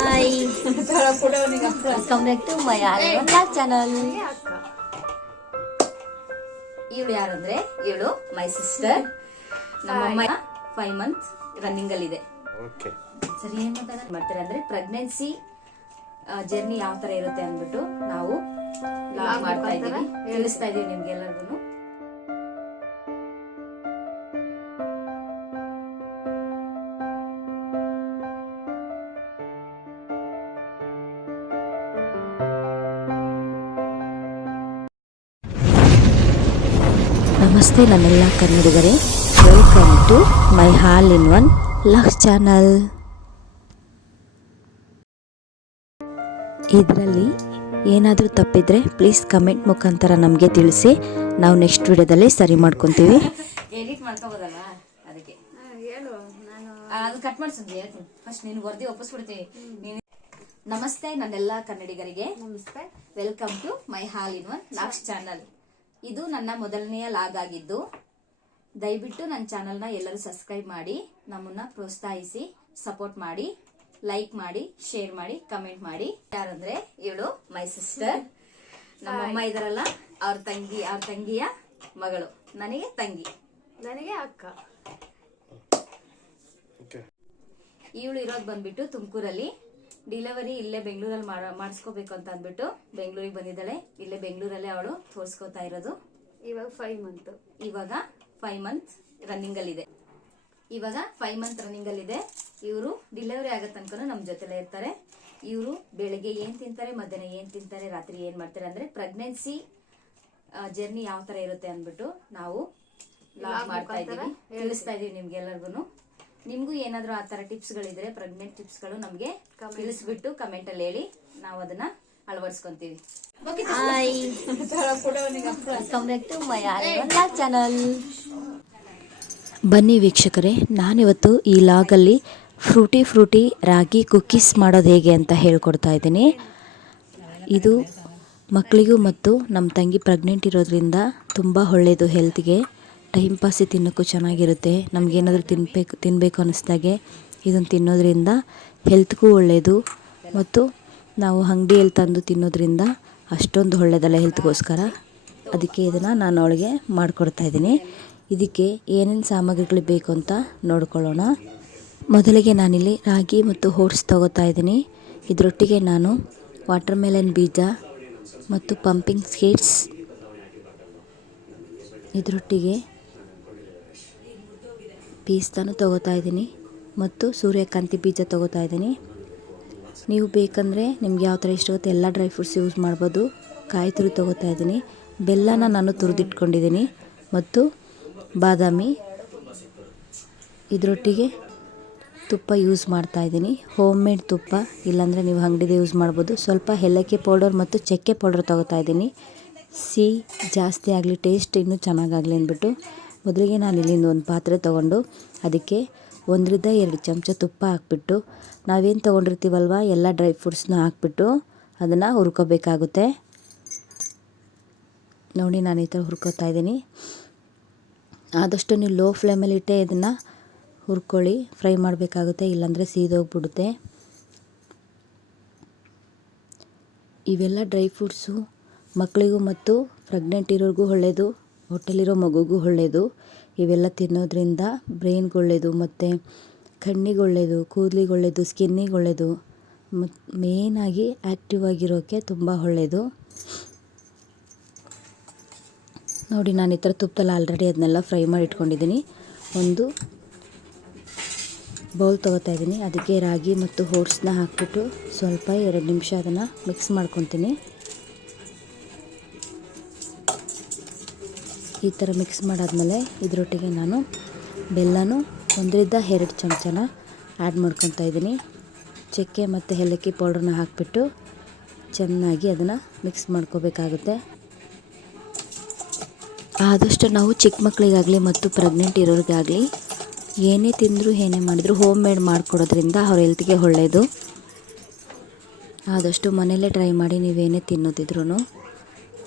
Hi welcome back to my channel. ಇವಳು ಯಾರಂದ್ರೆ ಇವಳು ಮೈ ಸಿಸ್ಟರ್. ನಮ್ಮಮ್ಮ 5 months ರನ್ನಿಂಗ್ ಅಲ್ಲಿ ಇದೆ. ಸರಿ, ಏನ್ ಮಾಡ್ತಾರೆ ಅಂದ್ರೆ ಪ್ರೆಗ್ನೆನ್ಸಿ ಜರ್ನಿ ಯಾವ ತರ ಇರುತ್ತೆ ಅಂದ್ಬಿಟ್ಟು ನಾವು ಮಾಡ್ತಾ ಇದೀವಿ, ತಿಳಿಸ್ತಾ ಇದೀವಿ ನಿಮ್ಗೆಲ್ಲರಿಗೂ. ನಮಸ್ತೆ ನನ್ನೆಲ್ಲ ಕನ್ನಡಿಗರೇ, welcome to my all in one love channel. ಇದರಲ್ಲಿ ಏನಾದರೂ ತಪ್ಪಿದ್ರೆ ಪ್ಲೀಸ್ ಕಮೆಂಟ್ ಮುಖಾಂತರ ನಮಗೆ ತಿಳಿಸಿ, ನಾವು ನೆಕ್ಸ್ಟ್ ವಿಡಿಯೋದಲ್ಲಿ ಸರಿ ಮಾಡ್ಕೊತೀವಿ. ಎಡಿಟ್ ಮಾಡ್ಕೋಬೋದಲ್ವಾ, ಅದಕ್ಕೆ ಹೇಳು. ಅದು ಕಟ್ ಮಾಡ್ಸಂದ್ರೆ ಹೇಳ್ತೀನಿ. ಫಸ್ಟ್ ನೀನು ವರದಿ ಒಪ್ಪಿಸ್ಬಿಡ್ತೀನಿ. ನಮಸ್ತೆ ನನ್ನೆಲ್ಲ ಕನ್ನಡಿಗರಿಗೆ, ನಮಸ್ತೆ, welcome to my all in one love channel. ಇದು ನನ್ನ ಮೊದಲನೆಯ ಲಾಗ್ ಆಗಿದ್ದು, ದಯವಿಟ್ಟು ನನ್ನ ಚಾನಲ್ನ ಎಲ್ಲರೂ ಸಬ್ಸ್ಕ್ರೈಬ್ ಮಾಡಿ, ನಮ್ಮನ್ನ ಪ್ರೋತ್ಸಾಹಿಸಿ, ಸಪೋರ್ಟ್ ಮಾಡಿ, ಲೈಕ್ ಮಾಡಿ, ಶೇರ್ ಮಾಡಿ, ಕಮೆಂಟ್ ಮಾಡಿ. ಯಾರಂದ್ರೆ ಇವಳು ಮೈ ಸಿಸ್ಟರ್. ನಮ್ಮಮ್ಮ ಇದಾರಲ್ಲ, ಅವ್ರ ತಂಗಿಯ ಮಗಳು. ನನಗೆ ತಂಗಿ, ನನಗೆ ಅಕ್ಕ. ಇವಳು ಇರೋದು ಬಂದ್ಬಿಟ್ಟು ತುಮಕೂರಲ್ಲಿ. ಡಿಲಿವರಿ ಇಲ್ಲೇ ಬೆಂಗಳೂರಲ್ಲಿ ಮಾಡಿಸ್ಕೋಬೇಕು ಅಂತ ಅಂದ್ಬಿಟ್ಟು ಬೆಂಗಳೂರಿಗೆ ಬಂದಿದ್ದಾಳೆ. ಇಲ್ಲೇ ಬೆಂಗಳೂರಲ್ಲೇ ಅವಳು ತೋರಿಸ್ಕೋತಾ ಇರೋದು. ಇವಾಗ 5 months ರನ್ನಿಂಗ್ ಅಲ್ಲಿ ಇದೆ. ಇವರು ಡಿಲಿವರಿ ಆಗೋ ತನಕ ನಮ್ ಜೊತೆಲೇ ಇರ್ತಾರೆ. ಇವರು ಬೆಳಿಗ್ಗೆ ಏನ್ ತಿಂತಾರೆ, ಮಧ್ಯಾಹ್ನ ಏನ್ ತಿಂತಾರೆ, ರಾತ್ರಿ ಏನ್ ಮಾಡ್ತಾರೆ ಅಂದ್ರೆ ಪ್ರೆಗ್ನೆನ್ಸಿ ಜರ್ನಿ ಯಾವ ತರ ಇರುತ್ತೆ ಅಂದ್ಬಿಟ್ಟು ನಾವು ಮಾಡ್ತಾ ಇದೀವಿ, ತಿಳಿಸ್ತಾ ಇದೀವಿ ನಿಮ್ಗೆಲ್ಲರಿಗೂ. ನಿಮ್ಗೂ ಏನಾದ್ರೂ ಆ ತರ ಟಿಪ್ಸ್ ಗಳಿದ್ರೆ, ಪ್ರೆಗ್ನೆಂಟ್ ಟಿಪ್ಸ್ ಗಳು ನಮ್ಗೆ ತಿಳಿಸ್ಬಿಟ್ಟು ಕಮೆಂಟ್ ಅಲ್ಲಿ ಹೇಳಿ, ನಾವು ಅದನ್ನ ಅಳವಡಿಸ್ಕೊಂತೀವಿ. Welcome back to my channel. ಬನ್ನಿ ವೀಕ್ಷಕರೇ, ನಾನಿವತ್ತು ಈ ಲಾಗಲ್ಲಿ ಫ್ರೂಟಿ ರಾಗಿ ಕುಕ್ಕೀಸ್ ಮಾಡೋದು ಹೇಗೆ ಅಂತ ಹೇಳ್ಕೊಡ್ತಾ ಇದ್ದೀನಿ. ಇದು ಮಕ್ಕಳಿಗೂ ಮತ್ತು ನಮ್ಮ ತಂಗಿ ಪ್ರೆಗ್ನೆಂಟ್ ಇರೋದ್ರಿಂದ ತುಂಬ ಒಳ್ಳೆಯದು ಹೆಲ್ತ್ಗೆ. ಟೈಮ್ ಪಾಸಿ ತಿನ್ನೋಕ್ಕೂ ಚೆನ್ನಾಗಿರುತ್ತೆ. ನಮಗೇನಾದರೂ ತಿನ್ನಬೇಕು ಅನ್ನಿಸ್ದಾಗೆ ಇದನ್ನು ತಿನ್ನೋದ್ರಿಂದ ಹೆಲ್ತ್ಗೂ ಒಳ್ಳೆಯದು, ಮತ್ತು ನಾವು ಅಂಗಡಿಯಲ್ಲಿ ತಂದು ತಿನ್ನೋದ್ರಿಂದ ಅಷ್ಟೊಂದು ಒಳ್ಳೆಯದಲ್ಲ ಹೆಲ್ತ್ಗೋಸ್ಕರ. ಅದಕ್ಕೆ ಇದನ್ನು ನಾನು ಅವಳಿಗೆ ಮಾಡಿಕೊಡ್ತಾ ಇದ್ದೀನಿ. ಇದಕ್ಕೆ ಏನೇನು ಸಾಮಗ್ರಿಗಳು ಬೇಕು ಅಂತ ನೋಡ್ಕೊಳ್ಳೋಣ. ಮೊದಲಿಗೆ ನಾನಿಲ್ಲಿ ರಾಗಿ ಮತ್ತು ಓಟ್ಸ್ ತೊಗೋತಾ ಇದ್ದೀನಿ. ಇದರೊಟ್ಟಿಗೆ ನಾನು ವಾಟರ್ ಮೆಲನ್ ಬೀಜ ಮತ್ತು ಪಂಪಿಂಗ್ ಸೀಡ್ಸ್, ಇದರೊಟ್ಟಿಗೆ ಪೀಸ್ತಾನು ತೊಗೋತಾ ಇದ್ದೀನಿ ಮತ್ತು ಸೂರ್ಯಕಾಂತಿ ಬೀಜ ತೊಗೋತಾ ಇದ್ದೀನಿ. ನೀವು ಬೇಕಂದರೆ ನಿಮ್ಗೆ ಯಾವ ಥರ ಇಷ್ಟ ಎಲ್ಲ ಡ್ರೈ ಫ್ರೂಟ್ಸ್ ಯೂಸ್ ಮಾಡ್ಬೋದು. ಕಾಯಿ ತುರಿ ತೊಗೋತಾ ಇದ್ದೀನಿ. ಬೆಲ್ಲನ ನಾನು ತುರಿದಿಟ್ಕೊಂಡಿದ್ದೀನಿ ಮತ್ತು ಬಾದಾಮಿ. ಇದರೊಟ್ಟಿಗೆ ತುಪ್ಪ ಯೂಸ್ ಮಾಡ್ತಾ ಇದ್ದೀನಿ, ಹೋಮ್ ಮೇಡ್ ತುಪ್ಪ, ಇಲ್ಲಾಂದರೆ ನೀವು ಅಂಗಡಿದೇ ಯೂಸ್ ಮಾಡ್ಬೋದು. ಸ್ವಲ್ಪ ಏಲಕ್ಕಿ ಪೌಡರ್ ಮತ್ತು ಚಕ್ಕೆ ಪೌಡರ್ ತೊಗೋತಾ ಇದ್ದೀನಿ. ಸಿಹಿ ಜಾಸ್ತಿ ಆಗಲಿ, ಟೇಸ್ಟ್ ಇನ್ನೂ ಚೆನ್ನಾಗಾಗಲಿ ಅಂದ್ಬಿಟ್ಟು ಮೊದಲಿಗೆ ನಾನು ಇಲ್ಲಿಂದ ಒಂದು ಪಾತ್ರೆ ತೊಗೊಂಡು ಅದಕ್ಕೆ 1-2 ಚಮಚ ತುಪ್ಪ ಹಾಕ್ಬಿಟ್ಟು, ನಾವೇನು ತೊಗೊಂಡಿರ್ತೀವಲ್ವ ಎಲ್ಲ ಡ್ರೈ ಫ್ರೂಟ್ಸ್ನ ಹಾಕ್ಬಿಟ್ಟು ಅದನ್ನು ಹುರ್ಕೋಬೇಕಾಗುತ್ತೆ. ನೋಡಿ, ನಾನು ಈ ಥರ ಹುರ್ಕೋತಾ ಇದ್ದೀನಿ. ಆದಷ್ಟು ನೀವು ಲೋ ಫ್ಲೇಮಲ್ಲಿ ಇಟ್ಟೆ ಇದನ್ನು ಹುರ್ಕೊಳ್ಳಿ, ಫ್ರೈ ಮಾಡಬೇಕಾಗುತ್ತೆ, ಇಲ್ಲಾಂದರೆ ಸೀದೋಗ್ಬಿಡುತ್ತೆ. ಇವೆಲ್ಲ ಡ್ರೈ ಫ್ರೂಟ್ಸು ಮಕ್ಕಳಿಗೂ ಮತ್ತು ಪ್ರೆಗ್ನೆಂಟ್ ಇರೋರಿಗೂ ಒಳ್ಳೆಯದು, ಹೊಟ್ಟೆಲಿರೋ ಮಗುಗೂ ಒಳ್ಳೆಯದು. ಇವೆಲ್ಲ ತಿನ್ನೋದ್ರಿಂದ ಬ್ರೈನ್ಗೆ ಒಳ್ಳೆಯದು, ಮತ್ತು ಕಣ್ಣಿಗೆ ಒಳ್ಳೆಯದು, ಕೂದಲಿಗೆ ಒಳ್ಳೆಯದು, ಸ್ಕಿನ್ನಿಗೆ ಒಳ್ಳೆಯದು, ಮತ್ತು ಮೇಯ್ನಾಗಿ ಆ್ಯಕ್ಟಿವ್ ಆಗಿರೋಕ್ಕೆ ತುಂಬ ಒಳ್ಳೆಯದು. ನೋಡಿ, ನಾನು ಈ ಥರ ತುಪ್ಪದಲ್ಲಿ ಆಲ್ರೆಡಿ ಅದನ್ನೆಲ್ಲ ಫ್ರೈ ಮಾಡಿ ಇಟ್ಕೊಂಡಿದ್ದೀನಿ. ಒಂದು ಬೌಲ್ ತೊಗೋತಾ ಇದ್ದೀನಿ. ಅದಕ್ಕೆ ರಾಗಿ ಮತ್ತು ಓಟ್ಸ್ನ ಹಾಕ್ಬಿಟ್ಟು ಸ್ವಲ್ಪ 2 ನಿಮಿಷ ಅದನ್ನು ಮಿಕ್ಸ್ ಮಾಡ್ಕೊತೀನಿ. ಈ ಥರ ಮಿಕ್ಸ್ ಮಾಡಾದ್ಮೇಲೆ ಇದರೊಟ್ಟಿಗೆ ನಾನು ಬೆಲ್ಲನೂ 1-2 ಚಮಚನ ಆ್ಯಡ್ ಮಾಡ್ಕೊತಾ ಇದ್ದೀನಿ. ಚಕ್ಕೆ ಮತ್ತು ಏಲಕ್ಕಿ ಪೌಡ್ರನ್ನ ಹಾಕಿಬಿಟ್ಟು ಚೆನ್ನಾಗಿ ಅದನ್ನು ಮಿಕ್ಸ್ ಮಾಡ್ಕೋಬೇಕಾಗುತ್ತೆ. ಆದಷ್ಟು ನಾವು ಚಿಕ್ಕ ಮಕ್ಕಳಿಗಾಗಲಿ ಮತ್ತು ಪ್ರೆಗ್ನೆಂಟ್ ಇರೋರಿಗಾಗಲಿ ಏನೇ ತಿಂದರೂ ಏನೇ ಮಾಡಿದರೂ ಹೋಮ್ ಮೇಡ್ ಮಾಡಿಕೊಡೋದ್ರಿಂದ ಅವ್ರ ಹೆಲ್ತ್ಗೆ ಒಳ್ಳೆಯದು. ಆದಷ್ಟು ಮನೆಯಲ್ಲೇ ಟ್ರೈ ಮಾಡಿ ನೀವೇನೇ ತಿನ್ನೋದಿದ್ರೂ.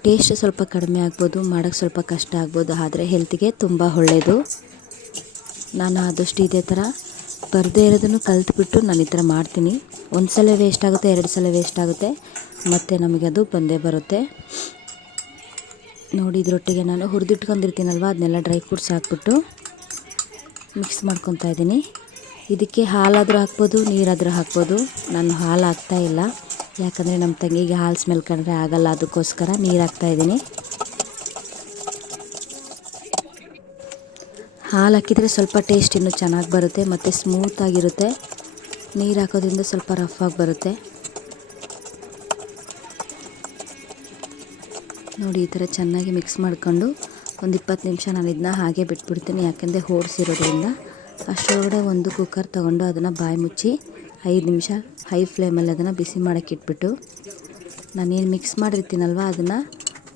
ಟೇಸ್ಟ್ ಸ್ವಲ್ಪ ಕಡಿಮೆ ಆಗ್ಬೋದು, ಮಾಡೋಕ್ಕೆ ಸ್ವಲ್ಪ ಕಷ್ಟ ಆಗ್ಬೋದು, ಆದರೆ ಹೆಲ್ತ್ಗೆ ತುಂಬ ಒಳ್ಳೆಯದು. ನಾನು ಆದಷ್ಟು ಇದೇ ಥರ ಬರದೇ ಇರೋದನ್ನು ಕಲ್ತ್ಬಿಟ್ಟು ನಾನು ಈ ಥರ ಮಾಡ್ತೀನಿ. ಒಂದು ಸಲ ವೇಸ್ಟ್ ಆಗುತ್ತೆ, 2 ಸಲ ವೇಸ್ಟ್ ಆಗುತ್ತೆ, ಮತ್ತು ನಮಗೆ ಅದು ಬಂದೇ ಬರುತ್ತೆ. ನೋಡಿ ಇದರೊಟ್ಟಿಗೆ ನಾನು ಹುರಿದಿಟ್ಕೊಂಡಿರ್ತೀನಲ್ವ ಅದನ್ನೆಲ್ಲ ಡ್ರೈ ಫ್ರೂಟ್ಸ್ ಹಾಕ್ಬಿಟ್ಟು ಮಿಕ್ಸ್ ಮಾಡ್ಕೊತಾ ಇದ್ದೀನಿ. ಇದಕ್ಕೆ ಹಾಲಾದರೂ ಹಾಕ್ಬೋದು, ನೀರಾದರೂ ಹಾಕ್ಬೋದು. ನಾನು ಹಾಲು ಹಾಕ್ತಾಯಿಲ್ಲ, ಯಾಕಂದರೆ ನಮ್ಮ ತಂಗಿಗೆ ಹಾಲು ಸ್ಮೆಲ್ ಕಂಡ್ರೆ ಆಗಲ್ಲ, ಅದಕ್ಕೋಸ್ಕರ ನೀರು ಹಾಕ್ತಾಯಿದ್ದೀನಿ. ಹಾಲು ಹಾಕಿದರೆ ಸ್ವಲ್ಪ ಟೇಸ್ಟ್ ಇನ್ನೂ ಚೆನ್ನಾಗಿ ಬರುತ್ತೆ ಮತ್ತು ಸ್ಮೂತಾಗಿರುತ್ತೆ. ನೀರು ಹಾಕೋದ್ರಿಂದ ಸ್ವಲ್ಪ ರಫ್ ಆಗಿ ಬರುತ್ತೆ. ನೋಡಿ ಈ ಥರ ಚೆನ್ನಾಗಿ ಮಿಕ್ಸ್ ಮಾಡಿಕೊಂಡು ಒಂದು 20 ನಿಮಿಷ ನಾನು ಇದನ್ನ ಹಾಗೆ ಬಿಟ್ಬಿಡ್ತೀನಿ, ಯಾಕೆಂದರೆ ಓಡಿಸಿರೋದ್ರಿಂದ. ಅಷ್ಟರೊಳಗಡೆ ಒಂದು ಕುಕ್ಕರ್ ತೊಗೊಂಡು ಅದನ್ನು ಬಾಯಿ ಮುಚ್ಚಿ 5 ನಿಮಿಷ ಹೈ ಫ್ಲೇಮಲ್ಲಿ ಅದನ್ನು ಬಿಸಿ ಮಾಡೋಕ್ಕೆ ಇಟ್ಬಿಟ್ಟು ನಾನೇನು ಮಿಕ್ಸ್ ಮಾಡಿರ್ತೀನಲ್ವ ಅದನ್ನು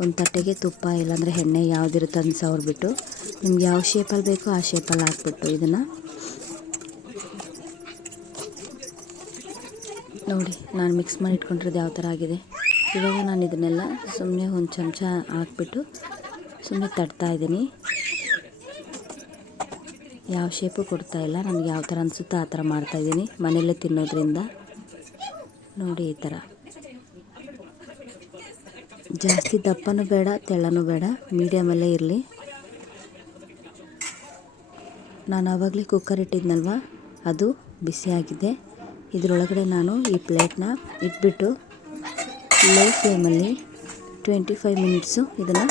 ಒಂದು ತಟ್ಟೆಗೆ ತುಪ್ಪ ಇಲ್ಲಾಂದರೆ ಎಣ್ಣೆ ಯಾವುದಿರುತ್ತೆ ಅದನ್ನು ಸವರ್ಬಿಟ್ಟು ನಿಮ್ಗೆ ಯಾವ ಶೇಪಲ್ಲಿ ಬೇಕೋ ಆ ಶೇಪಲ್ಲಿ ಹಾಕ್ಬಿಟ್ಟು ಇದನ್ನು ನೋಡಿ ನಾನು ಮಿಕ್ಸ್ ಮಾಡಿ ಇಟ್ಕೊಂಡಿರೋದು ಯಾವ ಥರ ಆಗಿದೆ. ಇವಾಗ ನಾನು ಇದನ್ನೆಲ್ಲ ಸುಮ್ಮನೆ ಒಂದು ಚಮಚ ಹಾಕ್ಬಿಟ್ಟು ಸುಮ್ಮನೆ ತಟ್ತಾಯಿದ್ದೀನಿ. ಯಾವ ಶೇಪು ಕೊಡ್ತಾಯಿಲ್ಲ, ನನಗೆ ಯಾವ ಥರ ಅನಿಸುತ್ತೋ ಆ ಥರ ಮಾಡ್ತಾಯಿದ್ದೀನಿ. ಮನೆಯಲ್ಲೇ ತಿನ್ನೋದ್ರಿಂದ ನೋಡಿ ಈ ಥರ ಜಾಸ್ತಿ ದಪ್ಪನೂ ಬೇಡ ತೆಳ್ಳನೂ ಬೇಡ, ಮೀಡಿಯಮಲ್ಲೇ ಇರಲಿ. ನಾನು ಆವಾಗಲೇ ಕುಕ್ಕರ್ ಇಟ್ಟಿದ್ನಲ್ವ ಅದು ಬಿಸಿಯಾಗಿದೆ. ಇದರೊಳಗಡೆ ನಾನು ಈ ಪ್ಲೇಟ್ನ ಇಟ್ಬಿಟ್ಟು ಲೋ ಫ್ಲೇಮಲ್ಲಿ 25 ಮಿನಿಟ್ಸು ಇದನ್ನು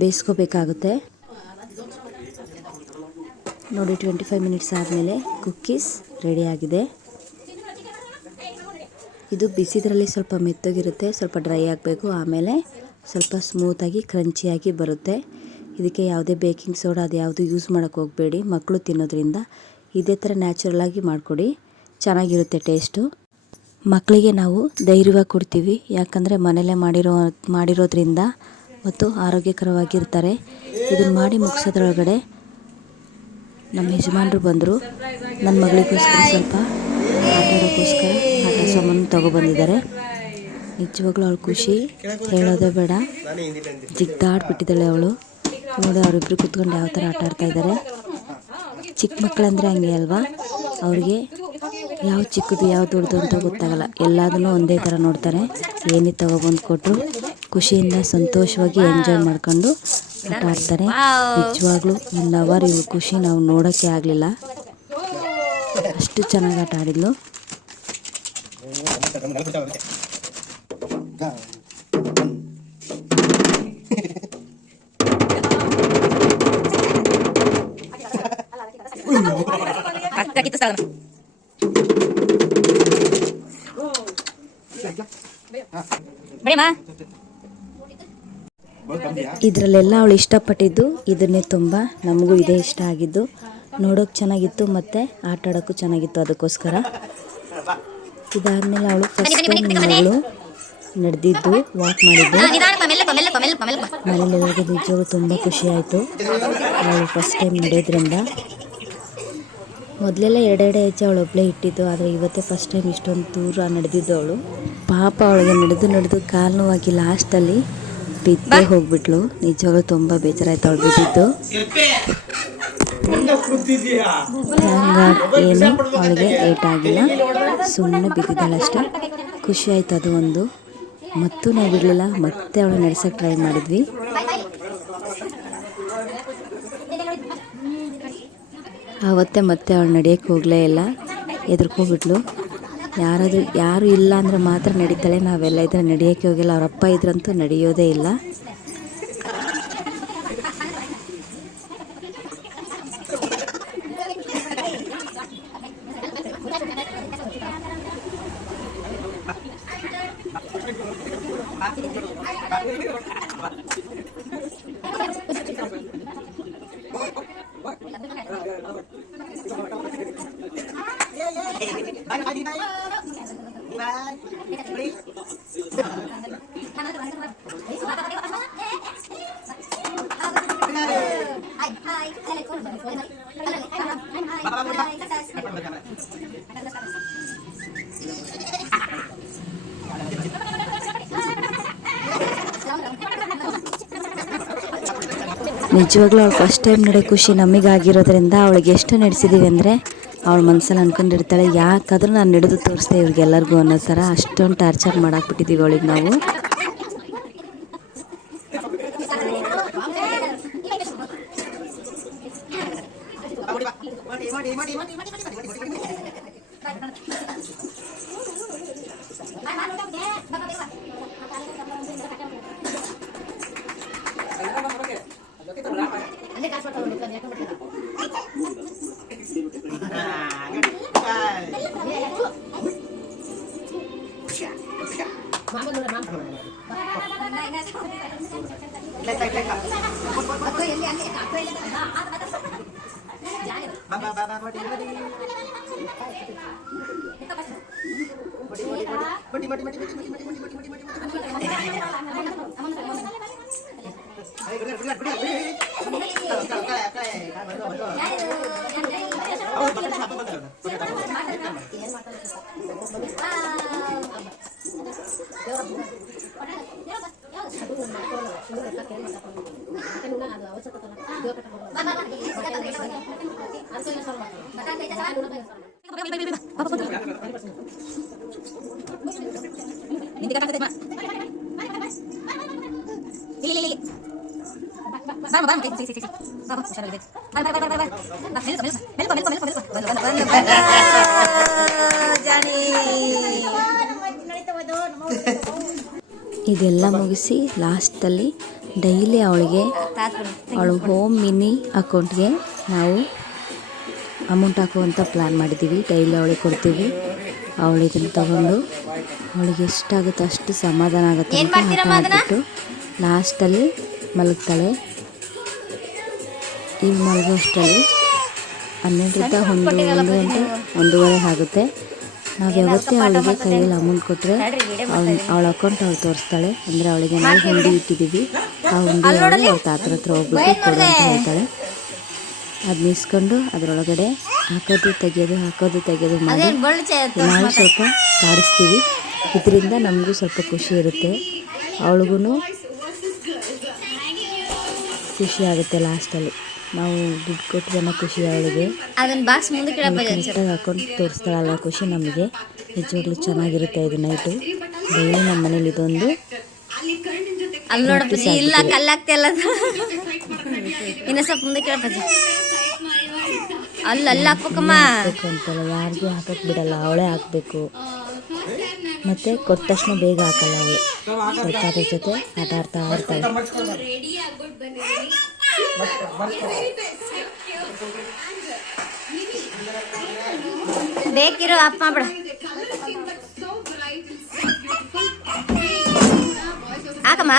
ಬೇಯಿಸ್ಕೋಬೇಕಾಗುತ್ತೆ. ನೋಡಿ 25 ಮಿನಿಟ್ಸ್ ಆದಮೇಲೆ ಕುಕ್ಕೀಸ್ ರೆಡಿಯಾಗಿದೆ. ಇದು ಬಿಸಿದ್ರಲ್ಲಿ ಸ್ವಲ್ಪ ಮೆತ್ತಗಿರುತ್ತೆ, ಸ್ವಲ್ಪ ಡ್ರೈ ಆಗಬೇಕು, ಆಮೇಲೆ ಸ್ವಲ್ಪ ಸ್ಮೂತಾಗಿ ಕ್ರಂಚಿಯಾಗಿ ಬರುತ್ತೆ. ಇದಕ್ಕೆ ಯಾವುದೇ ಬೇಕಿಂಗ್ ಸೋಡಾ ಅದು ಯಾವುದು ಯೂಸ್ ಮಾಡೋಕ್ಕೆ ಹೋಗಬೇಡಿ, ಮಕ್ಕಳು ತಿನ್ನೋದ್ರಿಂದ. ಇದೇ ಥರ ನ್ಯಾಚುರಲಾಗಿ ಮಾಡಿಕೊಡಿ, ಚೆನ್ನಾಗಿರುತ್ತೆ ಟೇಸ್ಟು. ಮಕ್ಕಳಿಗೆ ನಾವು ಧೈರ್ಯವಾಗಿ ಕೊಡ್ತೀವಿ, ಯಾಕಂದರೆ ಮನೇಲೇ ಮಾಡಿರೋದ್ರಿಂದ ಮತ್ತು ಆರೋಗ್ಯಕರವಾಗಿರ್ತಾರೆ. ಇದನ್ನು ಮಾಡಿ ಮುಗಿಸೋದ್ರೊಳಗಡೆ ನಮ್ಮ ಯಜಮಾನರು ಬಂದರು. ನನ್ನ ಮಗಳಿಗೋಸ್ಕರ ಸ್ವಲ್ಪ ಆಟಾಡೋಕ್ಕೋಸ್ಕರ ಆಟ ಸಾಮಾನು ತೊಗೊಬಂದಿದ್ದಾರೆ. ನಿಜವಾಗ್ಲೂ ಅವಳು ಖುಷಿ ಹೇಳೋದೇ ಬೇಡ, ಜಿಗ್ದಾಡ್ಬಿಟ್ಟಿದ್ದಾಳೆ ಅವಳು. ನೋಡಿ ಅವರಿಬ್ಬರು ಕೂತ್ಕೊಂಡು ಯಾವ ಥರ ಆಟ ಆಡ್ತಾಯಿದ್ದಾರೆ. ಚಿಕ್ಕ ಮಕ್ಕಳಂದರೆ ಹಂಗೆ ಅಲ್ವಾ, ಅವ್ರಿಗೆ ಯಾವ ಚಿಕ್ಕದು ಯಾವ ದೊಡ್ಡದು ಅಂತ ಗೊತ್ತಾಗಲ್ಲ, ಎಲ್ಲದನ್ನೂ ಒಂದೇ ಥರ ನೋಡ್ತಾರೆ. ಏನೇ ತೊಗೊಬಂದು ಕೊಟ್ಟರು ಖುಷಿಯಿಂದ ಸಂತೋಷವಾಗಿ ಎಂಜಾಯ್ ಮಾಡ್ಕೊಂಡು ಆಟ ಆಡ್ತಾರೆ. ನಿಜವಾಗ್ಲೂ 1 ಅವರ್ ಇವ್ರ ಖುಷಿ ನಾವು ನೋಡೋಕ್ಕೆ ಆಗಲಿಲ್ಲ, ಅಷ್ಟು ಚೆನ್ನಾಗಿ ಆಟ ಆಡಿದ್ಲು. ಇದರಲ್ಲೆಲ್ಲ ಅವಳು ಇಷ್ಟಪಟ್ಟಿದ್ದು ಇದನ್ನೇ ತುಂಬ. ನಮಗೂ ಇದೇ ಇಷ್ಟ ಆಗಿದ್ದು, ನೋಡೋಕೆ ಚೆನ್ನಾಗಿತ್ತು ಮತ್ತು ಆಟ ಆಡೋಕ್ಕೂ ಚೆನ್ನಾಗಿತ್ತು, ಅದಕ್ಕೋಸ್ಕರ. ಇದಾದಮೇಲೆ ಅವಳು ಫಸ್ಟ್ ಟೈಮ್ ಮಗಳು ನಡೆದಿದ್ದು, ವಾಕ್ ಮಾಡಿದ್ದು. ಮನೇಲೆಲ್ಲರಿಗೂ ನಿಜವಾಗ್ಲೂ ತುಂಬ ಖುಷಿ ಆಯಿತು ಅವಳು ಫಸ್ಟ್ ಟೈಮ್ ನಡೆಯೋದ್ರಿಂದ. ಮೊದಲೆಲ್ಲ 2 ಹೆಜ್ಜೆ ಅವಳು ಒಬ್ಬಳೇ ಇಟ್ಟಿದ್ದು, ಆದರೆ ಇವತ್ತೇ ಫಸ್ಟ್ ಟೈಮ್ ಇಷ್ಟೊಂದು ದೂರ ನಡೆದಿದ್ದು ಅವಳು. ಪಾಪ ಅವಳಿಗೆ ನಡೆದು ಕಾಲು ನೋವಾಗಿ ಲಾಸ್ಟಲ್ಲಿ ಬಿದ್ದೇ ಹೋಗ್ಬಿಟ್ಲು. ನಿಜವಾಗ್ಲೂ ತುಂಬ ಬೇಜಾರಾಯ್ತು ಅವಳು ಬಿದ್ದಿದ್ದು. ಏನು ಅವಳಿಗೆ ಏಟಾಗಿಲ್ಲ, ಸುಮ್ಮನೆ ಬಿದ್ದಿದ್ದಾಳಷ್ಟೇ. ಖುಷಿ ಆಯ್ತು ಅದು ಒಂದು. ಮತ್ತು ನಾವು ಬಿಡಲಿಲ್ಲ, ಮತ್ತೆ ಅವಳು ನಡೆಸೋಕ್ಕೆ ಟ್ರೈ ಮಾಡಿದ್ವಿ. ಆವತ್ತೇ ಮತ್ತೆ ಅವಳು ನಡೆಯೋಕ್ಕೆ ಹೋಗಲೇ ಇಲ್ಲ, ಎದುರ್ಕೋಬಿಟ್ಲು. ಯಾರು ಇಲ್ಲ ಅಂದರೆ ಮಾತ್ರ ನಡೀತಾಳೆ, ನಾವೆಲ್ಲ ಇದ್ರೆ ನಡೆಯೋಕ್ಕೆ ಹೋಗಿಲ್ಲ. ಅವರಪ್ಪ ಇದ್ರಂತೂ ನಡೆಯೋದೇ ಇಲ್ಲ. ನಿಜವಾಗ್ಲೂ ಅವಳು ಫಸ್ಟ್ ಟೈಮ್ ನಡೆಯೋ ಖುಷಿ ನಮಗಾಗಿರೋದ್ರಿಂದ ಅವಳಿಗೆ ಎಷ್ಟು ನಡೆಸಿದ್ದೀವಿ ಅಂದರೆ ಅವಳ ಮನಸ್ಸಲ್ಲಿ ಅಂದ್ಕೊಂಡಿರ್ತಾಳೆ ಯಾಕಾದ್ರೂ ನಾನು ಹಿಡಿದು ತೋರಿಸ್ದೆ ಇವ್ರಿಗೆಲ್ಲರಿಗೂ ಅನ್ನೋ ಥರ ಅಷ್ಟೊಂದು ಟಾರ್ಚರ್ ಮಾಡಾಕ್ಬಿಟ್ಟಿದ್ದೀವಿ ಅವಳಿಗೆ ನಾವು. ಇದೆಲ್ಲ ಮುಗಿಸಿ ಲಾಸ್ಟಲ್ಲಿ ಡೈಲಿ ಅವಳಿಗೆ ಅವಳು ಹೋಮ್ ಮಿನಿ ಅಕೌಂಟ್ಗೆ ನಾವು ಅಮೌಂಟ್ ಹಾಕುವಂಥ ಪ್ಲ್ಯಾನ್ ಮಾಡಿದ್ದೀವಿ. ಡೈಲಿ ಅವಳಿಗೆ ಕೊಡ್ತೀವಿ. ಅವಳು ಇದನ್ನು ತಗೊಂಡು ಅವಳಿಗೆ ಎಷ್ಟಾಗುತ್ತೋ ಅಷ್ಟು ಸಮಾಧಾನ ಆಗುತ್ತೆ ಅಂತ ಆಟ ಆಡ್ಬಿಟ್ಟು ಲಾಸ್ಟಲ್ಲಿ ಮಲಗ್ತಾಳೆ. ಈಗ ಮಲಗೋ ಅಷ್ಟರಲ್ಲಿ 12ರಿಂದ 1 ಗಂಟೆ 1:30 ಆಗುತ್ತೆ. ನಾವು ಯಾವತ್ತೇ ಅವಳಿಗೆ ಕೈಯಲ್ಲಿ ಅಮೌಂಟ್ ಕೊಟ್ಟರೆ ಅವಳ ಅಕೌಂಟ್ ಅವಳು ತೋರಿಸ್ತಾಳೆ. ಅಂದರೆ ಅವಳಿಗೆ ನಾವು ಹುಂಡಿ ಇಟ್ಟಿದ್ದೀವಿ. ಆ ಹುಂಡಿ ಅವಳು ಅವ್ರ ತಾತರ ಹತ್ರ ಹೋಗ್ಬಿಟ್ಟು ಕೊಡು ಅಂತ ಹೇಳ್ತಾಳೆ. ಅದನ್ನ ಇಸ್ಕೊಂಡು ಅದರೊಳಗಡೆ ಹಾಕೋದು ತೆಗೆಯೋದು ಮಾಡಿ ನಾವು ಸ್ವಲ್ಪ ಕಾಡಿಸ್ತೀವಿ. ಇದರಿಂದ ನಮಗೂ ಸ್ವಲ್ಪ ಖುಷಿ ಇರುತ್ತೆ, ಅವಳಿಗೂ ಖುಷಿ ಆಗುತ್ತೆ. ಲಾಸ್ಟಲ್ಲಿ ನಾವು ದುಡ್ಡು ಕೊಟ್ಟರೆ ಖುಷಿ ಅವಳಿಗೆ ಕರೆಕ್ಟಾಗಿ ಹಾಕೊಂಡು ತೋರಿಸ್ತಾಳಲ್ಲ ಖುಷಿ ನಮಗೆ. ನಿಜವಾಗ್ಲೂ ಚೆನ್ನಾಗಿರುತ್ತೆ. ಇದು ನೈಟು ಡೈಲಿ ನಮ್ಮ ಮನೇಲಿ ಇದೊಂದು ಇಲ್ಲ ಕಲ್ಲಾಗ್ತಿಲ್ಲ ಇನ್ನ ಸ್ವಲ್ಪ ಮುಂದೆ ಕೇಳಪ್ಪಾಜಿ ಅಲ್ಲಿ ಹಾಕ್ಬೇಕಮ್ಮ ಅಂತಲ್ಲ, ಯಾರಿಗೂ ಹಾಕಕ್ಕೆ ಬಿಡಲ್ಲ, ಅವಳೇ ಹಾಕಬೇಕು. ಮತ್ತೆ ಕೊಟ್ಟ ತಕ್ಷಣ ಬೇಗ ಹಾಕಲ್ಲ ಅವಳು, ಸ್ವಲ್ಪ ಅದ್ರ ಜೊತೆ ಆಟ ಆಡ್ತಾ ಇರ್ತಾಳೆ. ಬೇಕಿರೋ ಅಪ್ಪ ಬಿಡ ಹಾಕಮ್ಮ.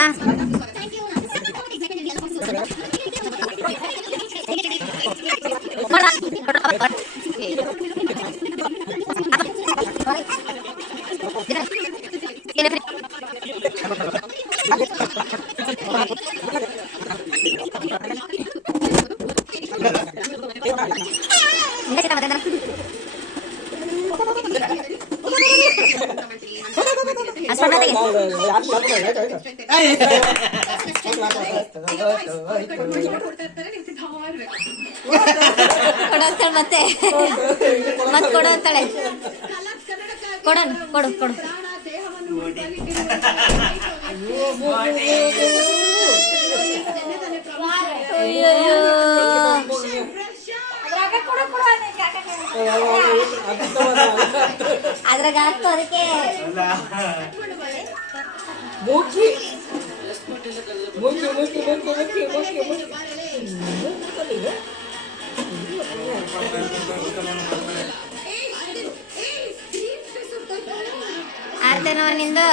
ಮತ್ತೆ ಕೊಡು ಅಂತಾಳೆ. ಕೊಡು ಅದ್ರಾಗ ಹಾಕ್ತು ಅದಕ್ಕೆ ಆರ್ತೇನವ ನಿಂದು.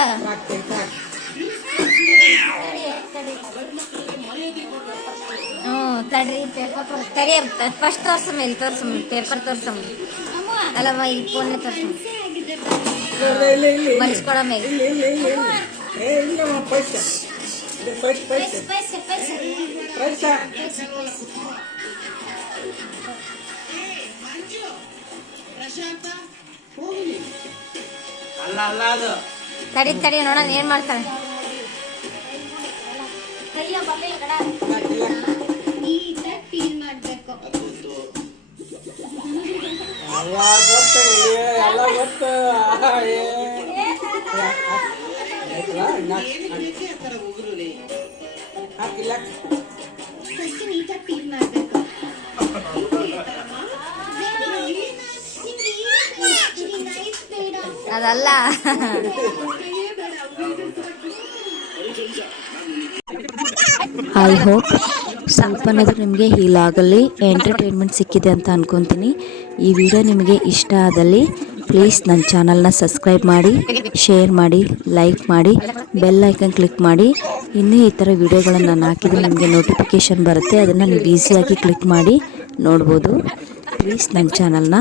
ತಡ್ರಿ ತಡಿ ಫಸ್ಟ್ ತೋರ್ಸಮ್ಮ, ಇಲ್ಲಿ ತೋರ್ಸಮ್ಮ, ಪೇಪರ್ ತೋರ್ಸಮ್ಮ. ಅಲ್ಲಮ್ಮ ಇಲ್ಲಿ ಫೋನ್ನೇ ತೋರ್ಸಮ್ಮ, ಮಲಿಸ್ಕೊಡಮ್ಮ. ತಡಿ ನೋಡೋಣ ಏನ್ ಮಾಡ್ತಾಳೆ. ಗೊತ್ತು ಎಲ್ಲ ಗೊತ್ತು ಹಾಕಿಲ್ಲ ಅದಲ್ಲ ಐ ಹೋಪ್ ಸ್ವಲ್ಪನಾದರೂ ನಿಮಗೆ ಈ ಲಾಗಲ್ಲಿ ಎಂಟರ್ಟೈನ್ಮೆಂಟ್ ಸಿಕ್ಕಿದೆ ಅಂತ ಅಂದ್ಕೊತೀನಿ. ಈ ವಿಡಿಯೋ ನಿಮಗೆ ಇಷ್ಟ ಆದಲ್ಲಿ ಪ್ಲೀಸ್ ನನ್ನ ಚಾನಲ್ನ ಸಬ್ಸ್ಕ್ರೈಬ್ ಮಾಡಿ, ಶೇರ್ ಮಾಡಿ, ಲೈಕ್ ಮಾಡಿ, ಬೆಲ್ ಐಕನ್ ಕ್ಲಿಕ್ ಮಾಡಿ. ಇನ್ನೂ ಈ ಥರ ವಿಡಿಯೋಗಳನ್ನು ನಾನು ಹಾಕಿದರೆ ನಿಮಗೆ ನೋಟಿಫಿಕೇಷನ್ ಬರುತ್ತೆ, ಅದನ್ನು ನೀವು ಈಸಿಯಾಗಿ ಕ್ಲಿಕ್ ಮಾಡಿ ನೋಡ್ಬೋದು. ಪ್ಲೀಸ್ ನನ್ನ ಚಾನಲ್ನ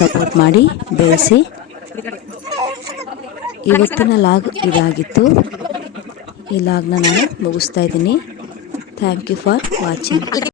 ಸಪೋರ್ಟ್ ಮಾಡಿ, ಬೆಳೆಸಿ. ಇವತ್ತಿನ ಲಾಗ್ ಇದಾಗಿತ್ತು. ಈ ಲಾಗ್ನ ನಾನು ಮುಗಿಸ್ತಾ ಇದ್ದೀನಿ. Thank you for watching.